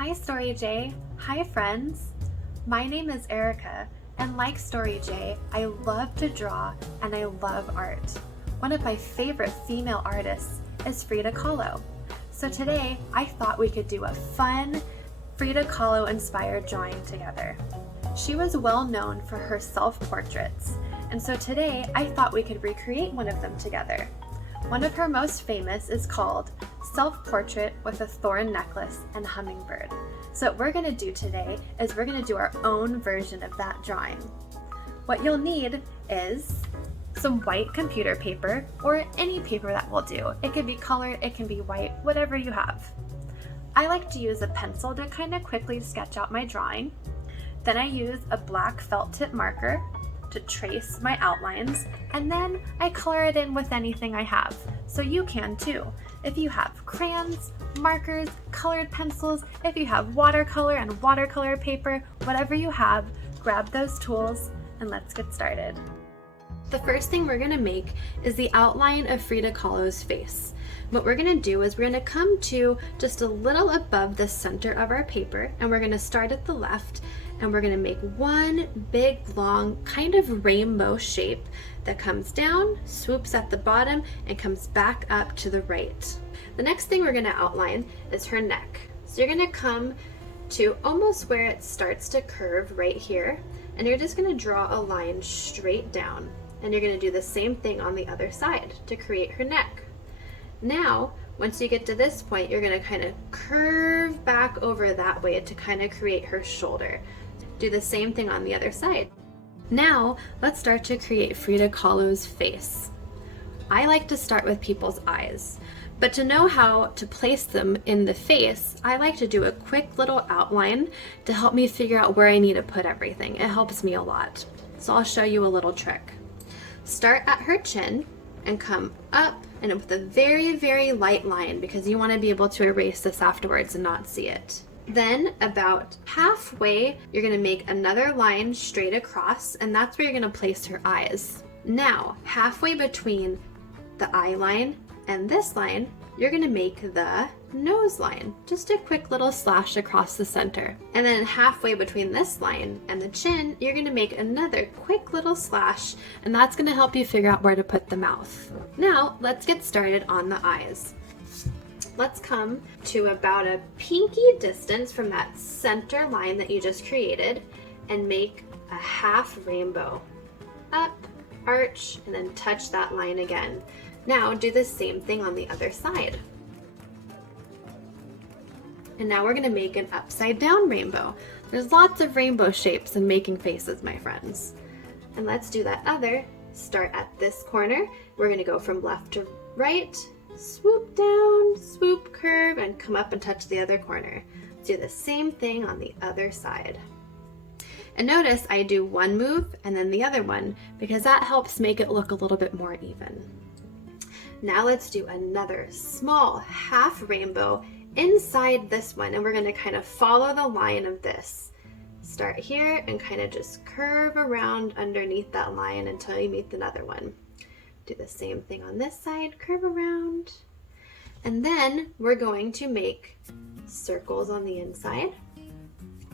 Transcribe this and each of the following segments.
Hi Story J. Hi friends. My name is Erika, and like Story J, I love to draw and I love art. One of my favorite female artists is Frida Kahlo. So today I thought we could do a fun Frida Kahlo inspired drawing together. She was well known for her self-portraits, and so today I thought we could recreate one of them together. One of her most famous is called Self-Portrait with a Thorn Necklace and Hummingbird. So what we're going to do today is we're going to do our own version of that drawing. What you'll need is some white computer paper, or any paper that will do. It can be colored, it can be white, whatever you have. I like to use a pencil to kind of quickly sketch out my drawing. Then I use a black felt tip marker to trace my outlines, and then I color it in with anything I have. So you can too. If you have crayons, markers, colored pencils, if you have watercolor and watercolor paper, whatever you have, grab those tools and let's get started. The first thing we're gonna make is the outline of Frida Kahlo's face. What we're gonna do is we're gonna come to just a little above the center of our paper, and we're gonna start at the left, and we're gonna make one big, long, kind of rainbow shape that comes down, swoops at the bottom, and comes back up to the right. The next thing we're gonna outline is her neck. So you're gonna come to almost where it starts to curve right here, and you're just gonna draw a line straight down. And you're gonna do the same thing on the other side to create her neck. Now, once you get to this point, you're gonna kind of curve back over that way to kind of create her shoulder. Do the same thing on the other side. Now, let's start to create Frida Kahlo's face. I like to start with people's eyes, but to know how to place them in the face, I like to do a quick little outline to help me figure out where I need to put everything. It helps me a lot. So I'll show you a little trick. Start at her chin and come up, and with a very, very light line, because you want to be able to erase this afterwards and not see it. Then about halfway, you're going to make another line straight across, and that's where you're going to place her eyes. Now, halfway between the eye line and this line, you're going to make the nose line, just a quick little slash across the center. And then halfway between this line and the chin, you're going to make another quick little slash, and that's going to help you figure out where to put the mouth. Now, let's get started on the eyes. Let's come to about a pinky distance from that center line that you just created and make a half rainbow. Up, arch, and then touch that line again. Now do the same thing on the other side. And now we're gonna make an upside down rainbow. There's lots of rainbow shapes in making faces, my friends. And let's do that other. Start at this corner. We're gonna go from left to right, swoop down, swoop, curve, and come up and touch the other corner. Do the same thing on the other side. And notice I do one move and then the other one, because that helps make it look a little bit more even. Now let's do another small half rainbow inside this one, and we're going to kind of follow the line of this. Start here and kind of just curve around underneath that line until you meet another one. Do the same thing on this side, curve around. And then we're going to make circles on the inside,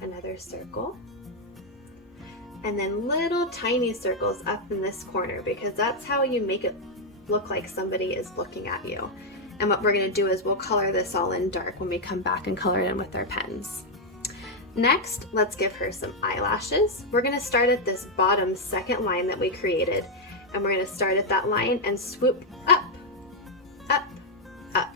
another circle, and then little tiny circles up in this corner, because that's how you make it look like somebody is looking at you. And what we're going to do is we'll color this all in dark when we come back and color it in with our pens. Next, let's give her some eyelashes. We're going to start at this bottom second line that we created, and we're going to start at that line and swoop up, up, up.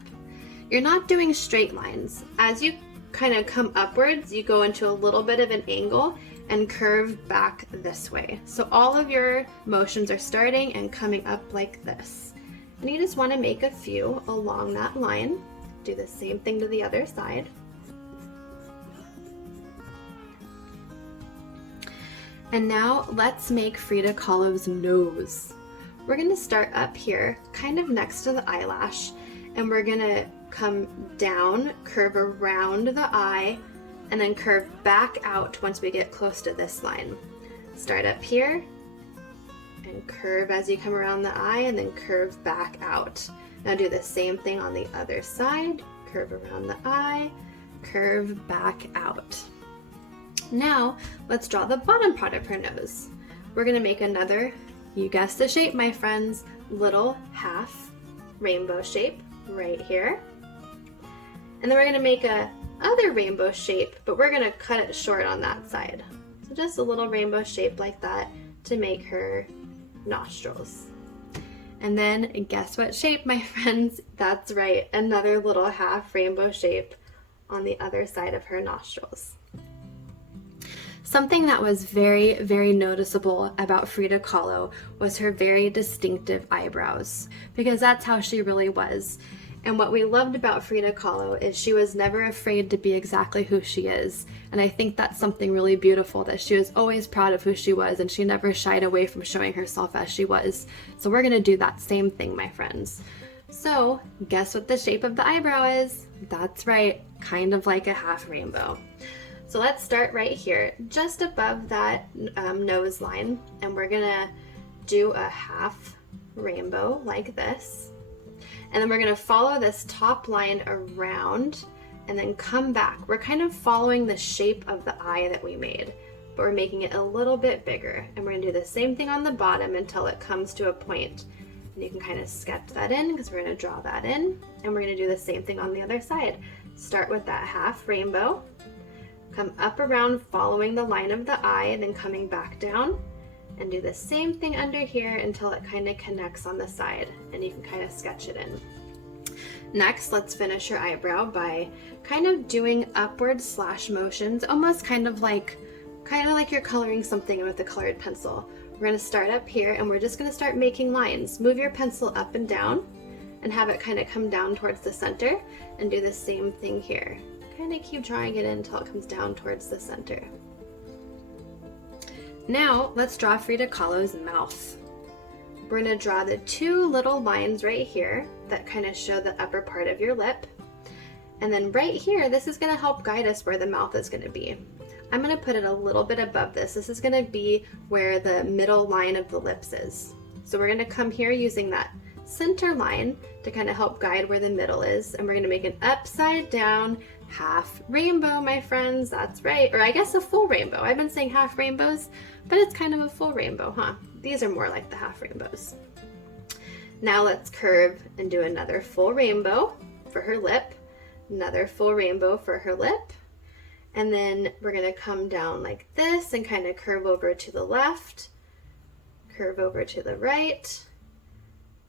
You're not doing straight lines. As you kind of come upwards, you go into a little bit of an angle and curve back this way. So all of your motions are starting and coming up like this. And you just want to make a few along that line. Do the same thing to the other side. And now let's make Frida Kahlo's nose. We're going to start up here, kind of next to the eyelash, and we're going to come down, curve around the eye, and then curve back out once we get close to this line. Start up here and curve as you come around the eye, and then curve back out. Now do the same thing on the other side. Curve around the eye, curve back out. Now let's draw the bottom part of her nose. We're gonna make another, you guessed the shape, my friends, little half rainbow shape right here. And then we're gonna make a other rainbow shape, but we're gonna cut it short on that side. So just a little rainbow shape like that to make her nostrils. And then guess what shape, my friends? That's right, another little half rainbow shape on the other side of her nostrils. Something that was very, very noticeable about Frida Kahlo was her very distinctive eyebrows, because that's how she really was. And what we loved about Frida Kahlo is she was never afraid to be exactly who she is. And I think that's something really beautiful, that she was always proud of who she was and she never shied away from showing herself as she was. So we're gonna do that same thing, my friends. So guess what the shape of the eyebrow is? That's right, kind of like a half rainbow. So let's start right here, just above that nose line, and we're gonna do a half rainbow like this. And then we're gonna follow this top line around and then come back. We're kind of following the shape of the eye that we made, but we're making it a little bit bigger. And we're gonna do the same thing on the bottom until it comes to a point. And you can kind of sketch that in because we're gonna draw that in. And we're gonna do the same thing on the other side. Start with that half rainbow, come up around following the line of the eye, then coming back down, and do the same thing under here until it kind of connects on the side, and you can kind of sketch it in. Next, let's finish your eyebrow by kind of doing upward slash motions, almost kind of like you're coloring something with a colored pencil. We're gonna start up here and we're just gonna start making lines. Move your pencil up and down and have it kind of come down towards the center, and do the same thing here. Kind of keep drawing it in until it comes down towards the center. Now let's draw Frida Kahlo's mouth. We're going to draw the two little lines right here that kind of show the upper part of your lip. And then right here, this is going to help guide us where the mouth is going to be. I'm going to put it a little bit above this. This is going to be where the middle line of the lips is. So we're going to come here using that center line to kind of help guide where the middle is. And we're going to make an upside down half rainbow, my friends. That's right. Or I guess a full rainbow. I've been saying half rainbows, but it's kind of a full rainbow, huh? These are more like the half rainbows. Now let's curve and do another full rainbow for her lip, another full rainbow for her lip, and then we're going to come down like this and kind of curve over to the left, curve over to the right,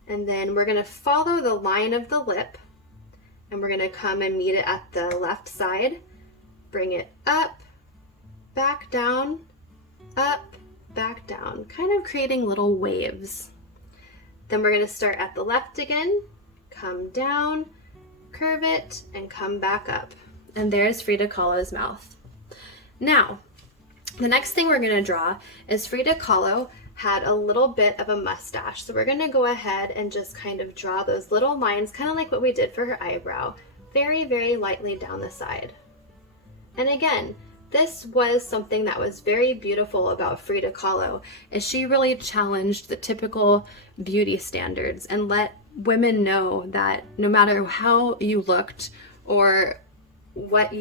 and then we're going to follow the line of the lip, and we're going to come and meet it at the left side, bring it up, back down, up, back down, kind of creating little waves. Then we're going to start at the left again, come down, curve it, and come back up. And there's Frida Kahlo's mouth. Now, the next thing we're going to draw is Frida Kahlo had a little bit of a mustache. So we're going to go ahead and just kind of draw those little lines, kind of like what we did for her eyebrow, very, very lightly down the side. And again, this was something that was very beautiful about Frida Kahlo, is she really challenged the typical beauty standards and let women know that no matter how you looked or what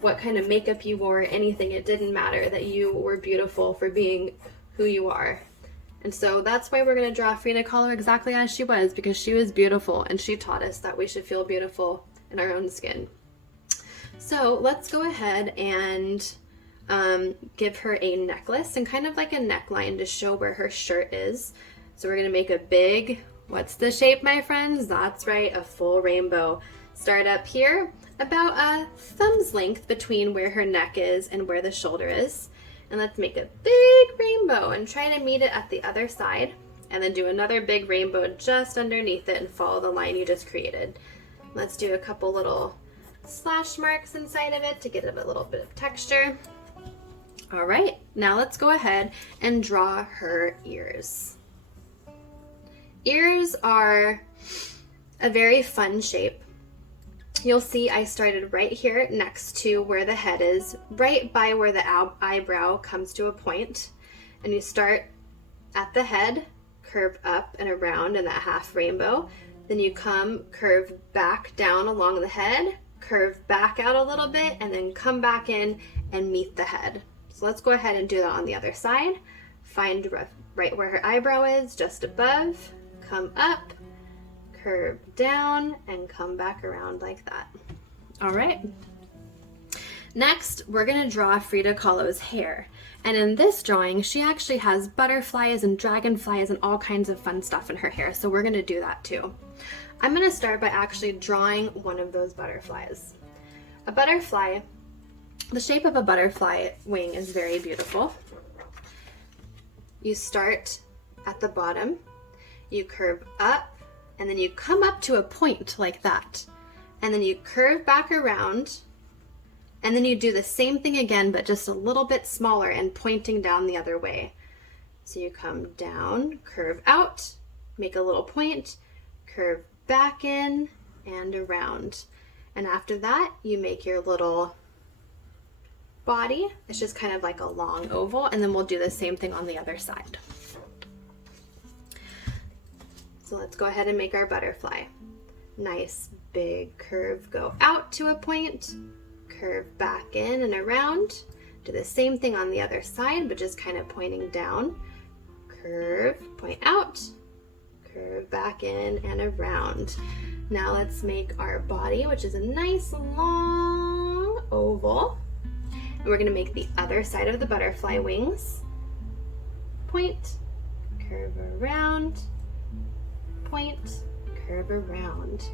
what kind of makeup you wore, anything, it didn't matter, that you were beautiful for being who you are. And so that's why we're going to draw Frida Kahlo exactly as she was, because she was beautiful and she taught us that we should feel beautiful in our own skin. So let's go ahead and give her a necklace and kind of like a neckline to show where her shirt is. So we're going to make a big, what's the shape, my friends? That's right, a full rainbow. Start up here, about a thumb's length between where her neck is and where the shoulder is. And let's make a big rainbow and try to meet it at the other side. And then do another big rainbow just underneath it and follow the line you just created. Let's do a couple little slash marks inside of it to get a little bit of texture. All right, now let's go ahead and draw her ears. Ears are a very fun shape. You'll see I started right here next to where the head is, right by where the eyebrow comes to a point. And you start at the head, curve up and around in that half rainbow. Then you come, curve back down along the head, curve back out a little bit, and then come back in and meet the head. So let's go ahead and do that on the other side. Find right where her eyebrow is, just above, come up, curve down, and come back around like that. All right. Next, we're gonna draw Frida Kahlo's hair. And in this drawing, she actually has butterflies and dragonflies and all kinds of fun stuff in her hair. So we're gonna do that too. I'm gonna start by actually drawing one of those butterflies. A butterfly, the shape of a butterfly wing is very beautiful. You start at the bottom, you curve up, and then you come up to a point like that. And then you curve back around, and then you do the same thing again, but just a little bit smaller and pointing down the other way. So you come down, curve out, make a little point, curve back in and around. And after that, you make your little body. It's just kind of like a long oval, and then we'll do the same thing on the other side. So let's go ahead and make our butterfly. Nice big curve, go out to a point, curve back in and around. Do the same thing on the other side, but just kind of pointing down. Curve, point out, curve back in and around. Now let's make our body, which is a nice long oval. And we're gonna make the other side of the butterfly wings. Point, curve around, point, curve around.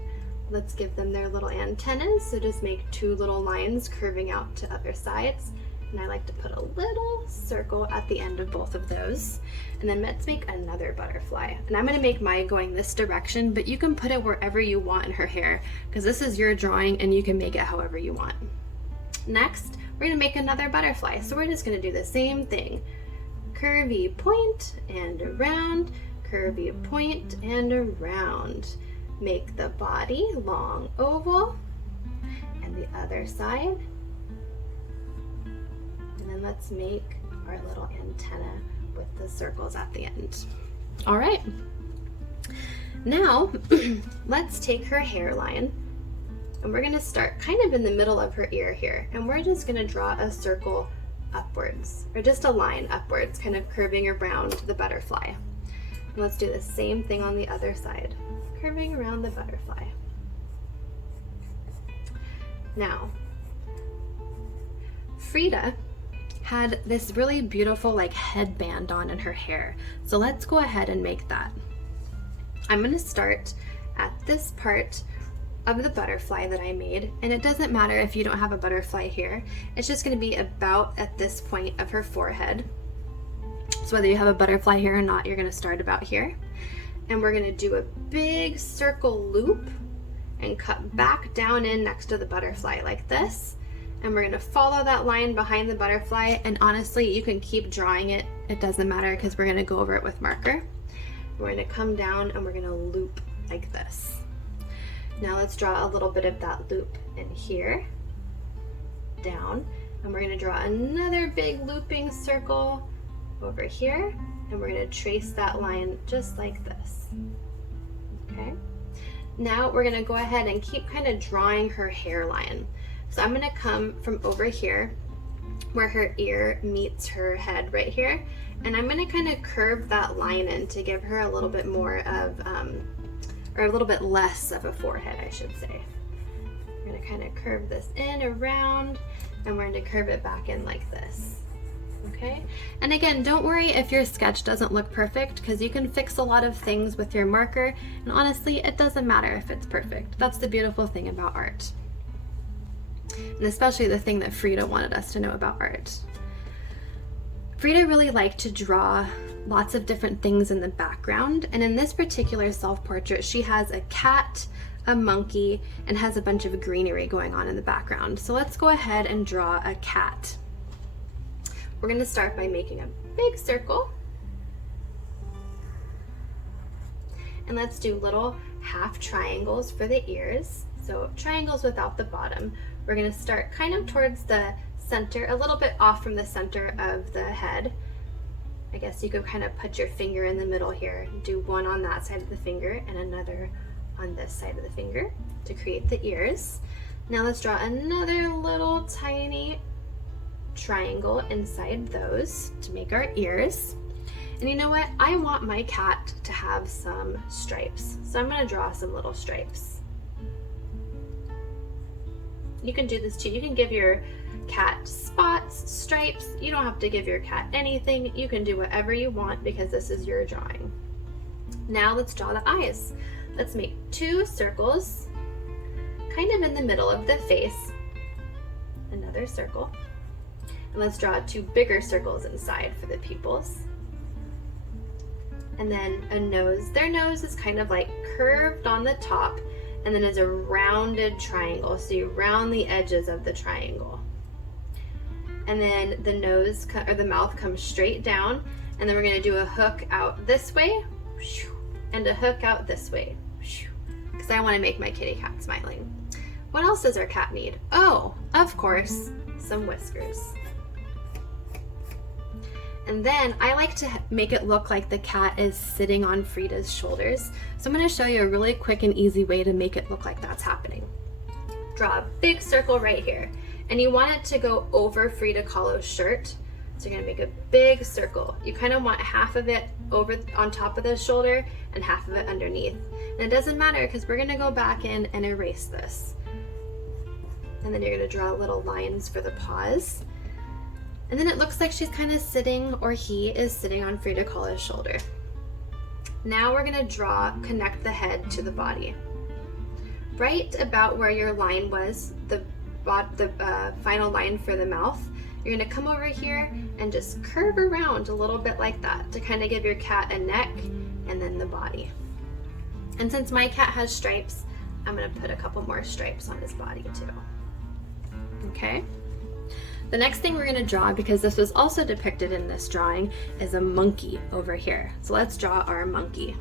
Let's give them their little antennas. So just make two little lines curving out to other sides. And I like to put a little circle at the end of both of those. And then let's make another butterfly. And I'm gonna make mine going this direction, but you can put it wherever you want in her hair, because this is your drawing and you can make it however you want. Next, we're gonna make another butterfly. So we're just gonna do the same thing. Curvy point and around, curvy point and around. Make the body long oval, and the other side. And then let's make our little antenna with the circles at the end. All right. Now, let's take her hairline, and we're gonna start kind of in the middle of her ear here, and we're just gonna draw a circle upwards, or just a line upwards, kind of curving around the butterfly. And let's do the same thing on the other side, curving around the butterfly. Now, Frida had this really beautiful like headband on in her hair. So let's go ahead and make that. I'm gonna start at this part of the butterfly that I made, and it doesn't matter if you don't have a butterfly here. It's just gonna be about at this point of her forehead. So whether you have a butterfly here or not, you're gonna start about here. And we're gonna do a big circle loop and cut back down in next to the butterfly like this. And we're gonna follow that line behind the butterfly, and honestly, you can keep drawing it. It doesn't matter because we're gonna go over it with marker. We're gonna come down and we're gonna loop like this. Now let's draw a little bit of that loop in here, down, and we're gonna draw another big looping circle over here, and we're gonna trace that line just like this, okay? Now we're gonna go ahead and keep kind of drawing her hairline. So I'm gonna come from over here where her ear meets her head right here, and I'm gonna kind of curve that line in to give her a little bit more of, or a little bit less of a forehead, I should say. We're gonna kind of curve this in around, and we're gonna curve it back in like this. Okay, and again, don't worry if your sketch doesn't look perfect, because you can fix a lot of things with your marker, and honestly, it doesn't matter if it's perfect. That's the beautiful thing about art, and especially the thing that Frida wanted us to know about art. Frida really liked to draw lots of different things in the background, and in this particular self-portrait, she has a cat, a monkey, and has a bunch of greenery going on in the background. So let's go ahead and draw a cat. We're going to start by making a big circle, and let's do little half triangles for the ears. So triangles without the bottom. We're going to start kind of towards the center, a little bit off from the center of the head. I guess you could kind of put your finger in the middle here. Do one on that side of the finger and another on this side of the finger to create the ears. Now let's draw another little tiny triangle inside those to make our ears. And you know what? I want my cat to have some stripes. So I'm gonna draw some little stripes. You can do this too. You can give your cat spots, stripes. You don't have to give your cat anything. You can do whatever you want because this is your drawing. Now let's draw the eyes. Let's make 2 circles, kind of in the middle of the face. Another circle. And let's draw 2 bigger circles inside for the pupils. And then a nose. Their nose is kind of like curved on the top and then is a rounded triangle. So you round the edges of the triangle. And then the nose or the mouth comes straight down, and then we're gonna do a hook out this way and a hook out this way because I wanna make my kitty cat smiling. What else does our cat need? Oh, of course, some whiskers. And then I like to make it look like the cat is sitting on Frida's shoulders. So I'm gonna show you a really quick and easy way to make it look like that's happening. Draw a big circle right here. And you want it to go over Frida Kahlo's shirt. So you're gonna make a big circle. You kind of want half of it over on top of the shoulder and half of it underneath. And it doesn't matter because we're gonna go back in and erase this. And then you're gonna draw little lines for the paws. And then it looks like she's kind of sitting, or he is sitting on Frida Kahlo's shoulder. Now we're gonna connect the head to the body. Right about where your line was, the final line for the mouth, you're gonna come over here and just curve around a little bit like that to kind of give your cat a neck and then the body. And since my cat has stripes, I'm gonna put a couple more stripes on his body too. Okay? The next thing we're gonna draw, because this was also depicted in this drawing, is a monkey over here. So let's draw our monkey.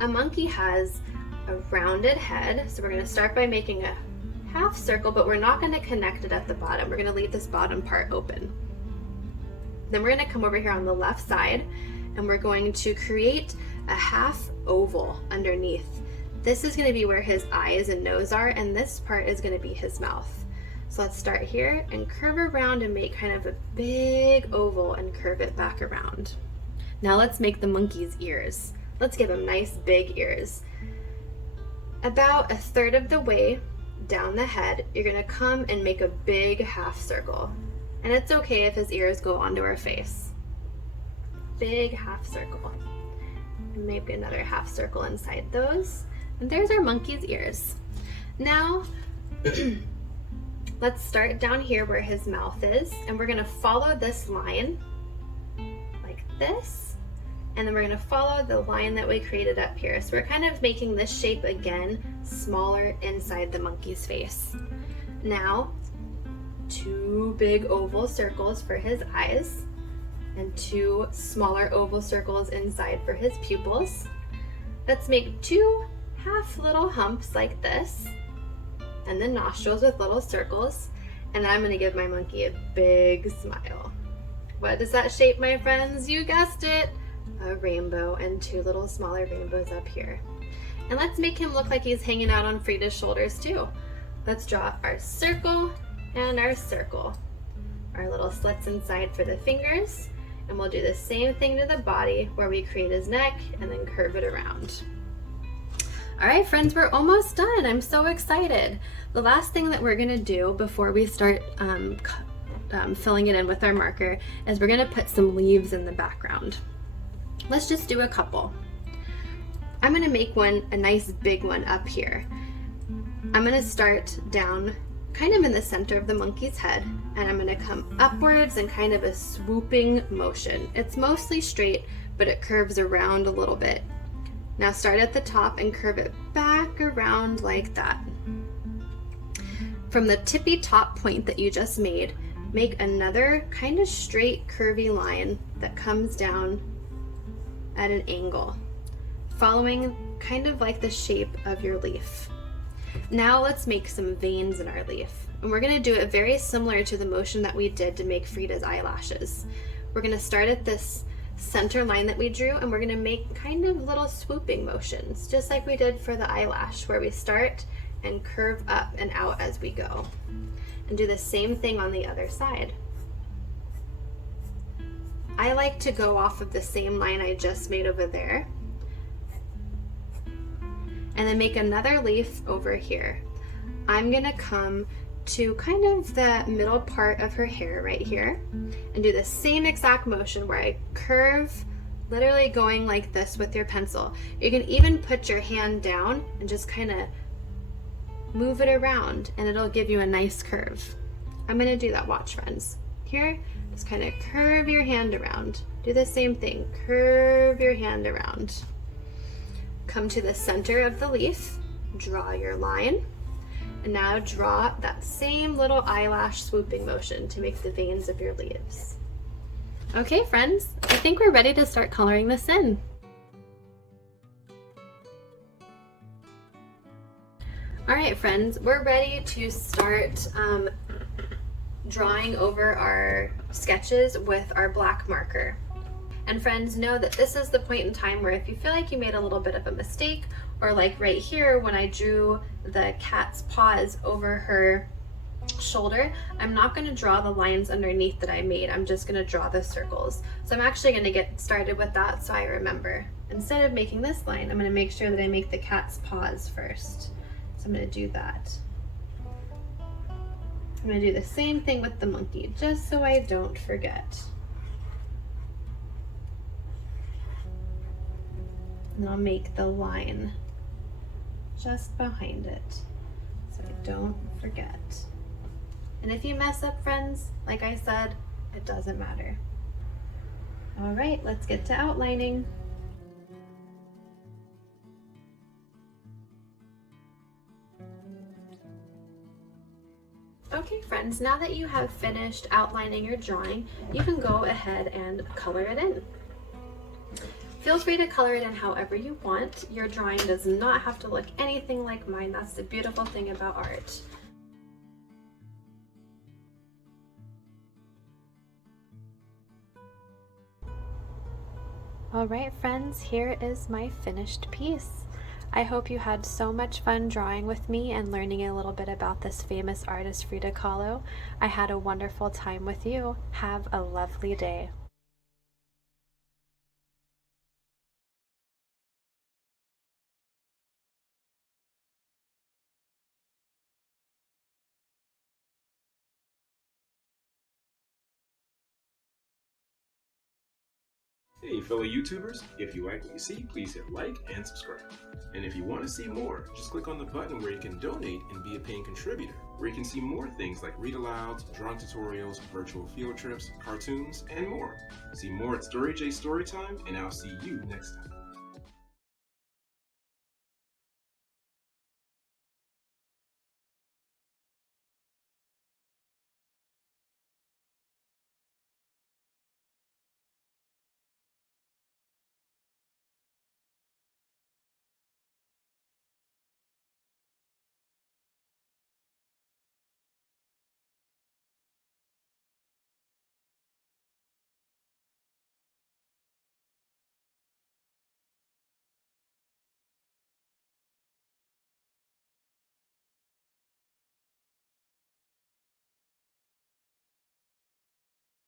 A monkey has a rounded head, so we're gonna start by making a half circle, but we're not gonna connect it at the bottom. We're gonna leave this bottom part open. Then we're gonna come over here on the left side, and we're going to create a half oval underneath. This is gonna be where his eyes and nose are, and this part is gonna be his mouth. So let's start here and curve around and make kind of a big oval and curve it back around. Now let's make the monkey's ears. Let's give him nice big ears. About 1/3 of the way down the head, you're gonna come and make a big half circle. And it's okay if his ears go onto our face. Big half circle. And maybe another half circle inside those. And there's our monkey's ears. Now, let's start down here where his mouth is, and we're gonna follow this line like this, and then we're gonna follow the line that we created up here. So we're kind of making this shape again smaller inside the monkey's face. Now, 2 big oval circles for his eyes, and 2 smaller oval circles inside for his pupils. Let's make 2 half little humps like this, and then nostrils with little circles, and then I'm gonna give my monkey a big smile. What is that shape, my friends? You guessed it, a rainbow, and 2 little smaller rainbows up here. And let's make him look like he's hanging out on Frida's shoulders too. Let's draw our circle and our circle. Our little slits inside for the fingers, and we'll do the same thing to the body where we create his neck and then curve it around. All right, friends, we're almost done. I'm so excited. The last thing that we're gonna do before we start filling it in with our marker is we're gonna put some leaves in the background. Let's just do a couple. I'm gonna make a nice big one up here. I'm gonna start down kind of in the center of the monkey's head, and I'm gonna come upwards in kind of a swooping motion. It's mostly straight, but it curves around a little bit. Now start at the top and curve it back around like that. From the tippy top point that you just made, make another kind of straight curvy line that comes down at an angle, following kind of like the shape of your leaf. Now let's make some veins in our leaf. And we're gonna do it very similar to the motion that we did to make Frida's eyelashes. We're gonna start at this center line that we drew, and we're gonna make kind of little swooping motions, just like we did for the eyelash, where we start and curve up and out as we go. And do the same thing on the other side. I like to go off of the same line I just made over there, and then make another leaf over here. I'm gonna come to kind of the middle part of her hair right here and do the same exact motion where I curve, literally going like this with your pencil. You can even put your hand down and just kind of move it around and it'll give you a nice curve. I'm gonna do that, watch friends. Here, just kind of curve your hand around. Do the same thing, curve your hand around. Come to the center of the leaf, draw your line, and now draw that same little eyelash swooping motion to make the veins of your leaves. Okay friends, I think we're ready to start coloring this in. All right friends, we're ready to start drawing over our sketches with our black marker. And friends, know that this is the point in time where if you feel like you made a little bit of a mistake, or like right here when I drew the cat's paws over her shoulder, I'm not going to draw the lines underneath that I made. I'm just going to draw the circles. So I'm actually going to get started with that so I remember. Instead of making this line, I'm going to make sure that I make the cat's paws first. So I'm going to do that. I'm going to do the same thing with the monkey, just so I don't forget. And I'll make the line just behind it so I don't forget. And if you mess up, friends, like I said, it doesn't matter. All right, let's get to outlining. Okay friends, now that you have finished outlining your drawing, you can go ahead and color it in. Feel free to color it in however you want. Your drawing does not have to look anything like mine. That's the beautiful thing about art. All right, friends, here is my finished piece. I hope you had so much fun drawing with me and learning a little bit about this famous artist, Frida Kahlo. I had a wonderful time with you. Have a lovely day. Hey fellow YouTubers, if you like what you see, please hit like and subscribe. And if you want to see more, just click on the button where you can donate and be a paying contributor, where you can see more things like read-alouds, drawing tutorials, virtual field trips, cartoons, and more. See more at StoryJ Storytime, and I'll see you next time.